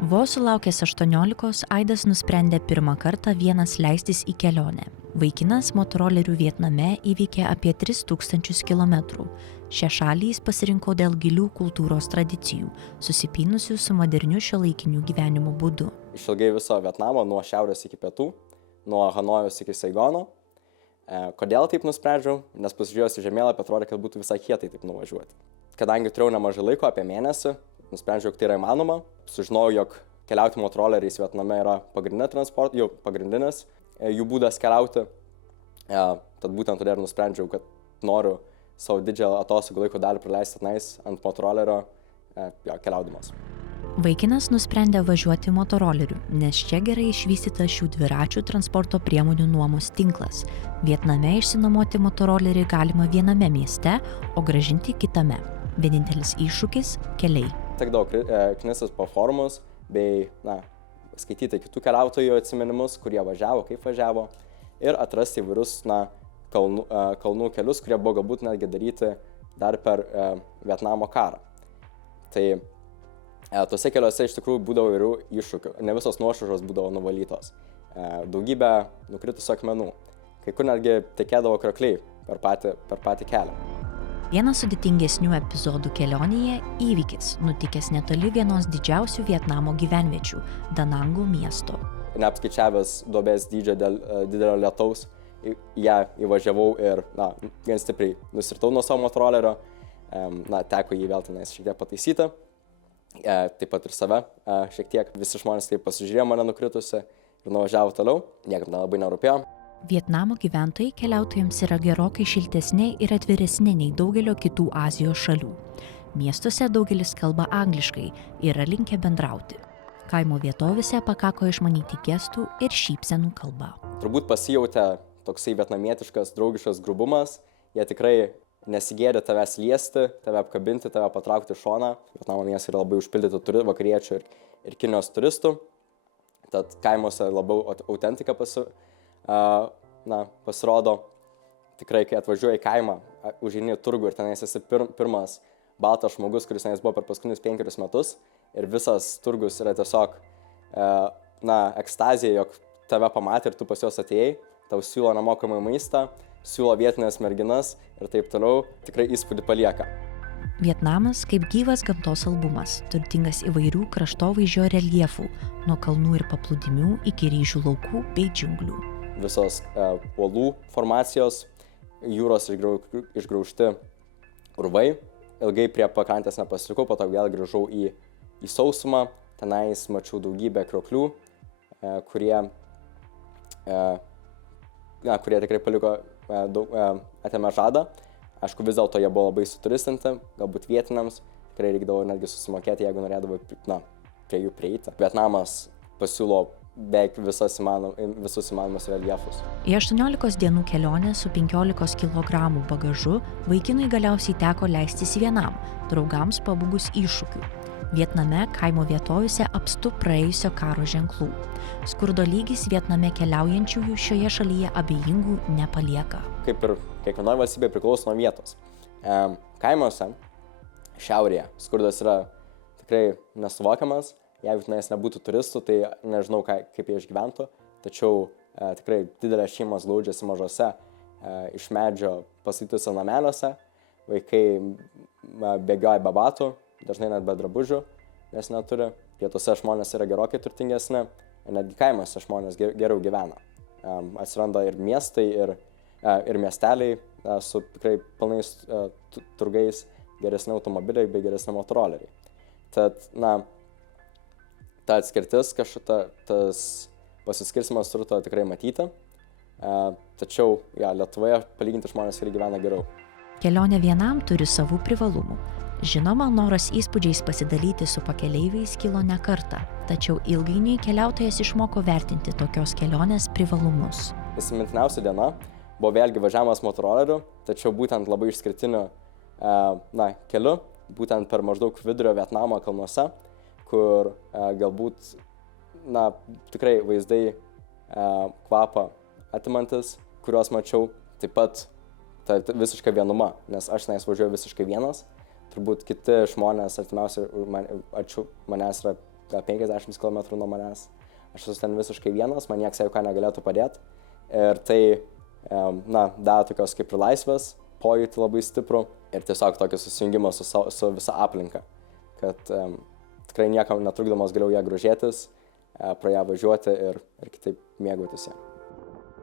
Vos sulaukęs 18, Aidas nusprendė pirmą kartą vienas leistis į kelionę. Vaikinas motoroleriu Vietname įveikė apie 3000 km. Šią šalį jis pasirinko dėl gilių kultūros tradicijų, susipynusių su moderniu šiuolaikiniu gyvenimo būdu. Išilgai viso Vietnamo, nuo šiaurės iki pietų, nuo Hanojus iki Saigono. Kodėl taip nusprendžiau? Nes pasižiūrėjus į žemėlapį, atrodė, kad būtų visai kietai taip nuvažiuoti. Kadangi turėjau nemažai laiko, apie mėnesį, nusprendžiau, kad tai yra įmanoma. Sužinojau, jog keliauti motoroleriais Vietname yra pagrindinis jų būdas keliauti. Tad būtent todėl nusprendžiau, kad noriu savo didžiąją atostogų laiko dalį praleisti tenais ant motorolerio keliaudamas. Vaikinas nusprendė važiuoti motoroleriu, nes čia gerai išvystytas šių dviračių transporto priemonių nuomos tinklas. Vietname išsinuomoti motorolerį galima viename mieste, o grąžinti kitame. Vienintelis iššūkis – keliai. Tekdavo knistis po forumus bei skaityti kitų keliautojų atsiminimus, kurie važiavo, kaip važiavo, ir atrasti įvairius kalnų kelius, kurie buvo galbūt netgi daryti dar per Vietnamo karą. Tai tuose keliuose iš tikrųjų būdavo įvairių iššūkių. Ne visos nuošliaužos būdavo nuvalytos. Daugybė nukritusių akmenų. Kai kur netgi tekėdavo kriokliai per patį kelią. Vienas sudėtingesnių epizodų kelionėje – įvykis, nutikęs netoli vienos didžiausių Vietnamo gyvenviečių – Danango miesto. Neapskaičiavęs duobės dydžio dėl didelio lietaus, ją įvažiavau ir gan stipriai nusirtau nuo savo motorolerio. Teko jį vėl tenais šiek tiek pataisyti. Taip pat ir save šiek tiek. Visi žmonės taip pasižiūrėjo mane nukritusi ir nuvažiavo toliau. Niekam nelabai nerūpėjo. Vietnamo gyventojai keliautojams yra gerokai šiltesni ir atviresni nei daugelio kitų Azijos šalių. Miestuose daugelis kalba angliškai ir yra linkę bendrauti. Kaimo vietovėse pakako išmanyti gestų ir šypsenų kalbą. Turbūt pasijautė toksai vietnamietiškas, draugiškas grubumas. Jie tikrai nesigėdė tavęs liesti, tave apkabinti, tave patraukti į šoną. Vietnamo miestai yra labai užpildyti vakariečių ir Kinijos turistų. Tad kaimuose labiau autentika pasirodo. Tikrai, kai atvažiuoji į kaimą, užeini į turgų ir tenais esi pirmas baltas žmogus, kuris tenais buvo per paskutinius 5 metus. Ir visas turgus yra tiesiog ekstazija, jog tave pamatė ir tu pas juos atėjai. Tau siūlo nemokamai maistą, siūlo vietinės merginas ir taip toliau, tikrai įspūdį palieka. Vietnamas kaip gyvas gamtos albumas, turtingas įvairių kraštovaizdžio reljefų, nuo kalnų ir paplūdimių iki ryžių laukų bei džiunglių. Visos uolų formacijos, jūros išgraužti urvai. Ilgai prie pakrantės nepasilikau, po to vėl grįžau į sausumą. Tenais mačiau daugybę krioklių, kurie tikrai paliko atėmė žadą. Aišku, vis dėlto jie buvo labai suturistinti, galbūt vietiniams. Tikrai reikdavo netgi susimokėti, jeigu norėdavo prie jų prieiti. Vietnamas pasiūlo beveik visus įmanomus reljefus. Į 18 dienų kelionę su 15 kg bagažu vaikinui galiausiai teko leistis vienam, draugams pabūgus iššūkių. Vietname kaimo vietovėse apstu praėjusio karo ženklų. Skurdo lygis Vietname keliaujančiųjų šioje šalyje abejingų nepalieka. Kaip ir kiekvienoje valstybėje priklauso nuo vietos. Kaimuose šiaurėje skurdas yra tikrai nesuvokiamas. Jeigu tenais nebūtų turistų, tai nežinau, kaip jie išgyventų. Tačiau tikrai didelės šeimos glaudžiasi mažose iš medžio pastatytuose nameliuose. Vaikai bėgioja be batų, dažnai net be drabužių, nes neturi. Pietuose žmonės yra gerokai turtingesni, netgi kaimuose žmonės geriau gyvena. Atsiranda ir miestai, ir miesteliai su tikrai pilnais turgais, geresni automobiliai bei geresni motoroleriai. Tad, ta atskirtis, tas pasiskirstimas turto tikrai matyti. Tačiau, Lietuvoje palyginti žmonės ir gyvena geriau. Kelionė vienam turi savų privalumų. Žinoma, noras įspūdžiais pasidalyti su pakeleiviais kilo ne kartą, tačiau ilgainiui keliautojas išmoko vertinti tokios kelionės privalumus. Įsimintiniausia diena buvo vėlgi važiavimas motoroleriu, tačiau būtent labai išskirtiniu keliu, būtent per maždaug vidurio Vietnamo kalnuose, kur galbūt tikrai vaizdai kvapą atimantis, kuriuos mačiau, taip pat ta visiška vienuma, nes aš važiuoju visiškai vienas. Turbūt kiti žmonės artimiausiai manęs yra gal 50 km nuo manęs. Aš esu ten visiškai vienas, man nieks ką negalėtų padėti. Ir tai, davė tokios kaip ir laisvės, pojūtį labai stiprų ir tiesiog tokį susijungimą su visa aplinka. Kad tikrai niekam netrukdomas galėjau ją grožėtis, pro ją važiuoti ir kitaip mėgautis ją.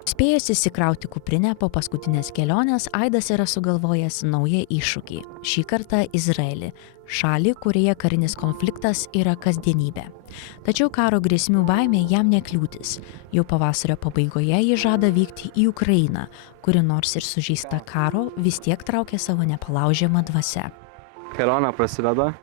Spėjęs įsikrauti kuprinę po paskutinės kelionės, Aidas yra sugalvojęs naują iššūkį. Šį kartą Izraelį, šalį, kurioje karinis konfliktas yra kasdienybė. Tačiau karo grėsmių baimė jam nekliūtis. Jau pavasario pabaigoje jis žada vykti į Ukrainą, kuri nors ir sužeista karo, vis tiek traukia savo nepalaužiamą dvasią. Kelionė prasideda.